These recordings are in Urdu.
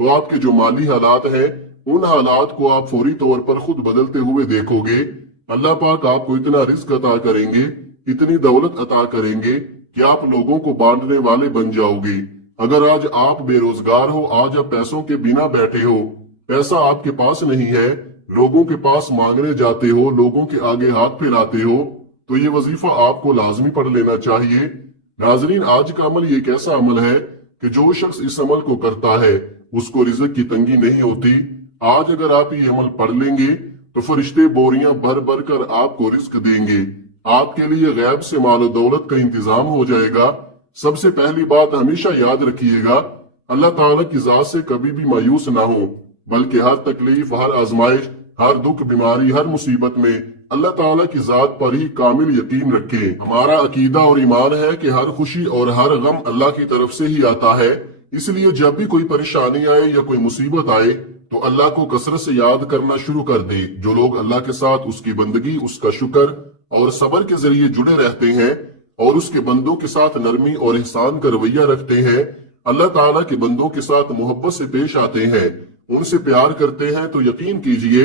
تو آپ کے جو مالی حالات ہیں ان حالات کو آپ فوری طور پر خود بدلتے ہوئے دیکھو گے۔ اللہ پاک آپ کو اتنا رزق عطا کریں گے، اتنی دولت عطا کریں گے کہ آپ لوگوں کو بانٹنے والے بن جاؤ گے۔ اگر آج آپ بے روزگار ہو، آج آپ پیسوں کے بنا بیٹھے ہو، پیسہ آپ کے پاس نہیں ہے، لوگوں کے پاس مانگنے جاتے ہو، لوگوں کے آگے ہاتھ پھیلاتے ہو، تو یہ وظیفہ آپ کو لازمی پڑھ لینا چاہیے۔ ناظرین، آج کا عمل یہ ایک ایسا عمل ہے کہ جو شخص اس عمل کو کرتا ہے اس کو رزق کی تنگی نہیں ہوتی۔ آج اگر آپ یہ عمل پڑھ لیں گے تو فرشتے بوریاں بھر بھر کر آپ کو رزق دیں گے، آپ کے لیے غیب سے مال و دولت کا انتظام ہو جائے گا۔ سب سے پہلی بات ہمیشہ یاد رکھیے گا، اللہ تعالیٰ کی ذات سے کبھی بھی مایوس نہ ہو، بلکہ ہر تکلیف، ہر آزمائش، ہر دکھ، بیماری، ہر مصیبت میں اللہ تعالیٰ کی ذات پر ہی کامل یقین رکھے۔ ہمارا عقیدہ اور ایمان ہے کہ ہر خوشی اور ہر غم اللہ کی طرف سے ہی آتا ہے، اس لیے جب بھی کوئی پریشانی آئے یا کوئی مصیبت آئے تو اللہ کو کثرت سے یاد کرنا شروع کر دے۔ جو لوگ اللہ کے ساتھ اس کی بندگی، اس کا شکر اور صبر کے ذریعے جڑے رہتے ہیں اور اس کے بندوں کے ساتھ نرمی اور احسان کا رویہ رکھتے ہیں، اللہ تعالیٰ کے بندوں کے ساتھ محبت سے پیش آتے ہیں، ان سے پیار کرتے ہیں، تو یقین کیجئے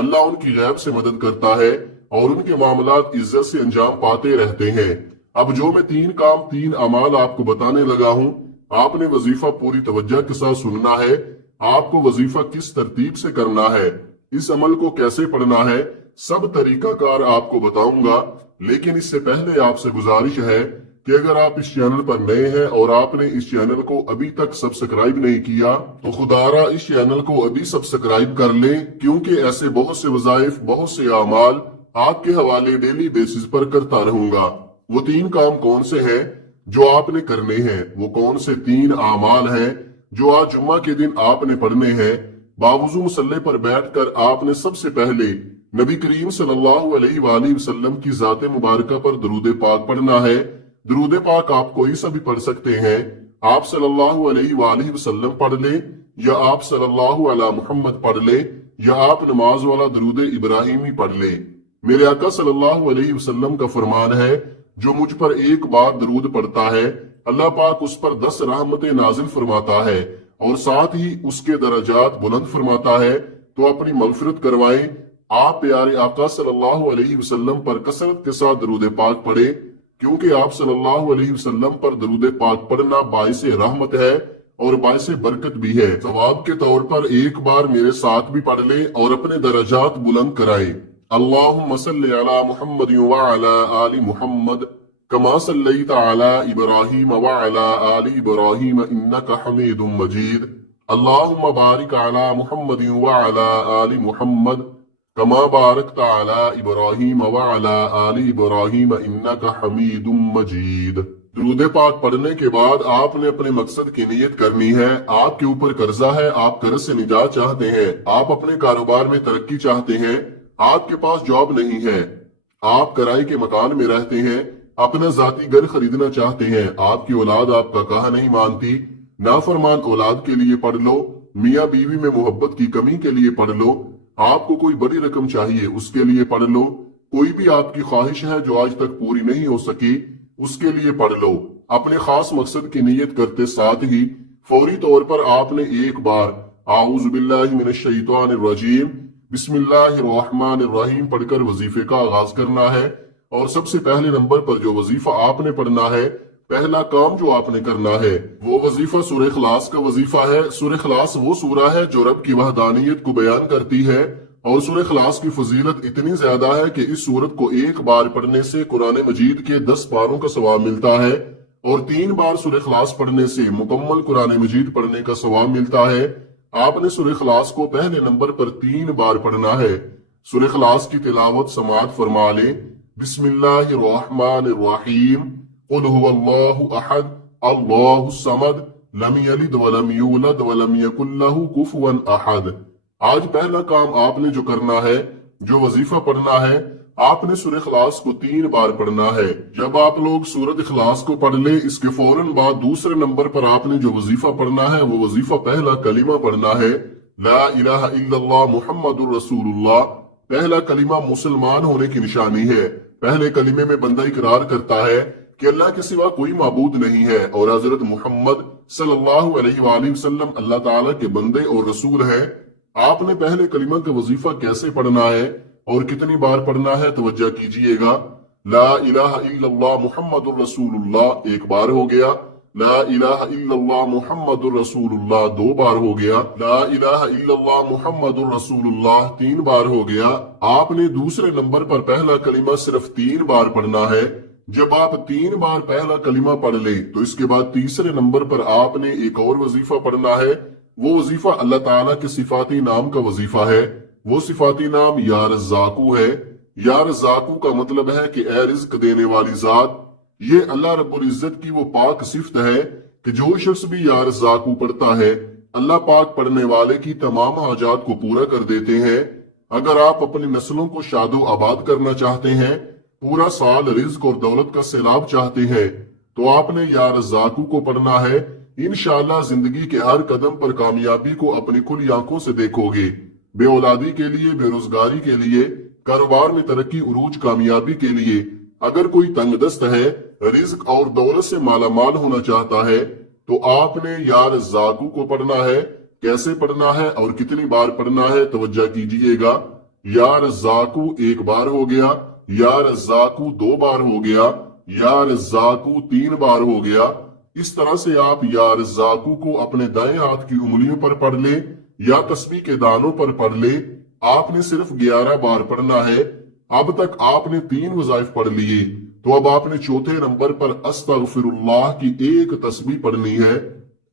اللہ ان کی غیب سے مدد کرتا ہے اور ان کے معاملات عزت سے انجام پاتے رہتے ہیں۔ اب جو میں 3 کام 3 اعمال آپ کو بتانے لگا ہوں، آپ نے وظیفہ پوری توجہ کے ساتھ سننا ہے۔ آپ کو وظیفہ کس ترتیب سے کرنا ہے، اس عمل کو کیسے پڑھنا ہے، سب طریقہ کار آپ کو بتاؤں گا، لیکن اس سے پہلے آپ سے گزارش ہے کہ اگر آپ اس چینل پر نئے ہیں اور آپ نے اس چینل کو ابھی تک سبسکرائب نہیں کیا تو خدارا اس چینل کو ابھی سبسکرائب کر لیں، کیونکہ ایسے بہت سے وظائف، بہت سے اعمال آپ کے حوالے ڈیلی بیسس پر کرتا رہوں گا۔ وہ 3 کام کون سے ہیں جو آپ نے کرنے ہیں، وہ کون سے 3 اعمال ہیں جو آج جمعہ کے دن آپ نے پڑھنے ہیں؟ باوضو مصلی پر بیٹھ کر آپ نے سب سے پہلے نبی کریم صلی اللہ علیہ وآلہ وسلم کی ذات مبارکہ پر درود پاک پڑھنا ہے۔ درود پاک آپ کوئی سا بھی پڑھ سکتے ہیں، آپ صلی اللہ علیہ وآلہ وسلم پڑھ لیں یا آپ صلی اللہ علی محمد پڑھ لیں یا آپ نماز والا درود ابراہیمی پڑھ لیں۔ میرے آقا صلی اللہ علیہ وسلم کا فرمان ہے، جو مجھ پر ایک بار درود پڑھتا ہے اللہ پاک اس پر 10 رحمتیں نازل فرماتا ہے اور ساتھ ہی اس کے درجات بلند فرماتا ہے۔ تو اپنی مغفرت کروائیں، آپ پیارے آقا صلی اللہ علیہ وسلم پر کثرت کے ساتھ درود پاک پڑھیں، کیونکہ آپ صلی اللہ علیہ وسلم پر درود پاک پڑھنا باعث رحمت ہے اور باعث برکت بھی ہے۔ ثواب کے طور پر ایک بار میرے ساتھ بھی پڑھ لیں اور اپنے درجات بلند کرائیں۔ اللہم صلی علی محمد وعلی آل محمد کما صلیت علی ابراہیم وعلی آل ابراہیم انک حمید مجید۔ اللہم بارک علی محمد وعلی آل محمد کما بارکت علی ابراہیم وعلی آل ابراہیم انک حمید مجید۔ درود پاک پڑھنے کے بعد آپ نے اپنے مقصد کی نیت کرنی ہے۔ آپ کے اوپر قرضہ ہے، آپ قرض سے نجات چاہتے ہیں، آپ اپنے کاروبار میں ترقی چاہتے ہیں، آپ کے پاس جاب نہیں ہے، آپ کرائے کے مکان میں رہتے ہیں، اپنا ذاتی گھر خریدنا چاہتے ہیں، آپ کی اولاد آپ کا کہا نہیں مانتی، نافرمان اولاد کے لیے پڑھ لو، میاں بیوی میں محبت کی کمی کے لیے پڑھ لو، آپ کو کوئی بڑی رقم چاہیے اس کے لیے پڑھ لو، کوئی بھی آپ کی خواہش ہے جو آج تک پوری نہیں ہو سکی اس کے لیے پڑھ لو۔ اپنے خاص مقصد کی نیت کرتے ساتھ ہی فوری طور پر آپ نے ایک بار اعوذ باللہ من الشیطان الرجیم بسم اللہ الرحمن الرحیم پڑھ کر وظیفے کا آغاز کرنا ہے۔ اور سب سے پہلے نمبر پر جو وظیفہ آپ نے پڑھنا ہے، پہلا کام جو آپ نے کرنا ہے وہ وظیفہ سورہ اخلاص کا وظیفہ ہے۔ سورہ اخلاص وہ سورہ ہے جو رب کی وحدانیت کو بیان کرتی ہے، اور سورہ اخلاص کی فضیلت اتنی زیادہ ہے کہ اس سورت کو ایک بار پڑھنے سے قرآن مجید کے 10 پاروں کا ثواب ملتا ہے، اور 3 بار سورہ اخلاص پڑھنے سے مکمل قرآن مجید پڑھنے کا ثواب ملتا ہے۔ آپ نے سورہ اخلاص کو پہلے نمبر پر 3 بار پڑھنا ہے۔ سورہ اخلاص کی تلاوت سماعت فرما لیں۔ بسم اللہ الرحمن الرحیم قل هو اللہ احد اللہ الصمد لم یلد ولم یولد ولم یکن له کفوا احد۔ آج پہلا کام آپ نے جو کرنا ہے، جو وظیفہ پڑھنا ہے، آپ نے سورہ اخلاص کو 3 بار پڑھنا ہے۔ جب آپ لوگ سورۃ اخلاص کو پڑھ لیں، اس کے فوراً بعد دوسرے نمبر پر آپ نے جو وظیفہ پڑھنا ہے وہ وظیفہ پہلا کلمہ پڑھنا ہے، لا الہ الا اللہ محمد الرسول اللہ۔ پہلا کلمہ مسلمان ہونے کی نشانی ہے۔ پہلے کلمے میں بندہ اقرار کرتا ہے کہ اللہ کے سوا کوئی معبود نہیں ہے اور حضرت محمد صلی اللہ علیہ وآلہ وسلم اللہ تعالیٰ کے بندے اور رسول ہیں۔ آپ نے پہلے کلمہ کا وظیفہ کیسے پڑھنا ہے اور کتنی بار پڑھنا ہے توجہ کیجئے گا۔ لا الہ الا اللہ محمد الرسول اللہ ایک بار ہو گیا، لا الہ الا اللہ محمد الرسول اللہ 2 بار ہو گیا، لا الہ الا اللہ محمد الرسول اللہ 3 بار ہو گیا۔ آپ نے دوسرے نمبر پر پہلا کلمہ صرف 3 بار پڑھنا ہے۔ جب آپ 3 بار پہلا کلمہ پڑھ لیں تو اس کے بعد تیسرے نمبر پر آپ نے ایک اور وظیفہ پڑھنا ہے۔ وہ وظیفہ اللہ تعالیٰ کے صفاتی نام کا وظیفہ ہے۔ وہ صفاتی نام یا رزاقو ہے۔ یا رزاقو کا مطلب ہے کہ اے رزق دینے والی ذات۔ یہ اللہ رب العزت کی وہ پاک صفت ہے کہ جو شخص بھی یا رزاقو پڑھتا ہے اللہ پاک پڑھنے والے کی تمام حاجات کو پورا کر دیتے ہیں۔ اگر آپ اپنی نسلوں کو شاد و آباد کرنا چاہتے ہیں، پورا سال رزق اور دولت کا سیلاب چاہتے ہیں، تو آپ نے یا رزاقو کو پڑھنا ہے۔ انشاءاللہ زندگی کے ہر قدم پر کامیابی کو اپنی کھلی آنکھوں سے دیکھو گے۔ بے اولادی کے لیے، بے روزگاری کے لیے، کاروبار میں ترقی عروج کامیابی کے لیے اگر کوئی تنگ دست ہے، رزق اور دولت سے مالا مال ہونا چاہتا ہے، تو آپ نے یا رزاقو کو پڑھنا ہے۔ کیسے پڑھنا ہے اور کتنی بار پڑھنا ہے توجہ کیجئے گا۔ یا رزاقو 1 بار ہو گیا، یا رزاقو 2 بار ہو گیا، یا رزاقو 3 بار ہو گیا۔ اس طرح سے آپ یا رزاقو کو اپنے دائیں ہاتھ کی انگلیوں پر پڑھ لیں یا تسبیح کے دانوں پر پڑھ لیں۔ آپ نے صرف 11 بار پڑھنا ہے۔ اب تک آپ نے 3 وظائف پڑھ لیے، تو اب آپ نے چوتھے نمبر پر استغفر اللہ کی 1 تسبیح پڑھنی ہے۔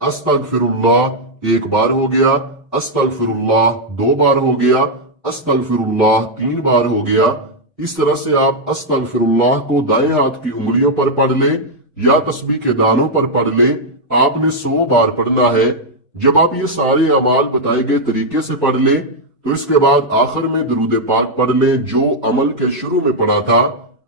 استغفر اللہ 1 بار ہو گیا، استغفر اللہ 2 بار ہو گیا، استغفر اللہ 3 بار ہو گیا۔ اس طرح سے آپ استغفر اللہ کو دائیں ہاتھ کی انگلیوں پر پڑھ لیں یا تسبیح کے دانوں پر پڑھ لیں۔ آپ نے 100 بار پڑھنا ہے۔ جب آپ یہ سارے اعمال بتائے گئے طریقے سے پڑھ لیں تو اس کے بعد آخر میں درود پاک پڑھ لیں جو عمل کے شروع میں پڑھا تھا،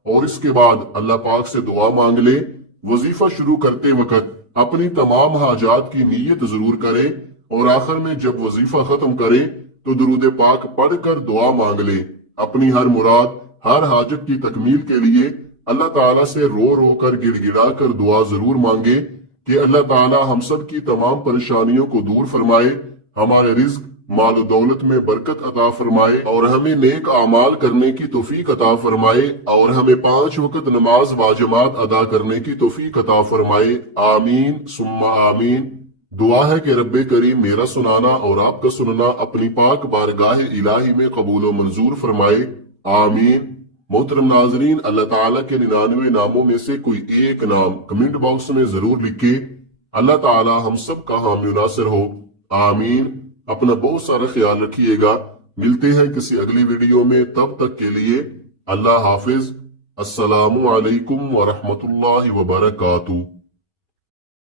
اور اس کے بعد اللہ پاک سے دعا مانگ لیں۔ وظیفہ شروع کرتے وقت اپنی تمام حاجات کی نیت ضرور کریں، اور آخر میں جب وظیفہ ختم کریں تو درود پاک پڑھ کر دعا مانگ لیں۔ اپنی ہر مراد، ہر حاجت کی تکمیل کے لیے اللہ تعالیٰ سے رو رو کر گڑ گڑا کر دعا ضرور مانگے کہ اللہ تعالیٰ ہم سب کی تمام پریشانیوں کو دور فرمائے، ہمارے رزق، مال و دولت میں برکت عطا فرمائے، اور ہمیں نیک اعمال کرنے کی توفیق عطا فرمائے، اور ہمیں 5 وقت نماز باجماعت ادا کرنے کی توفیق عطا فرمائے۔ آمین ثم آمین۔ دعا ہے کہ رب کریم میرا سنانا اور آپ کا سننا اپنی پاک بارگاہ الہی میں قبول و منظور فرمائے۔ آمین۔ محترم ناظرین، اللہ تعالیٰ کے 99 ناموں میں سے کوئی ایک نام کمنٹ باکس میں ضرور لکھے۔ اللہ تعالیٰ ہم سب کا حامی و ناصر ہو۔ آمین۔ اپنا بہت سارا خیال رکھیے گا۔ ملتے ہیں کسی اگلی ویڈیو میں، تب تک کے لیے اللہ حافظ۔ السلام علیکم ورحمۃ اللہ وبرکاتہ۔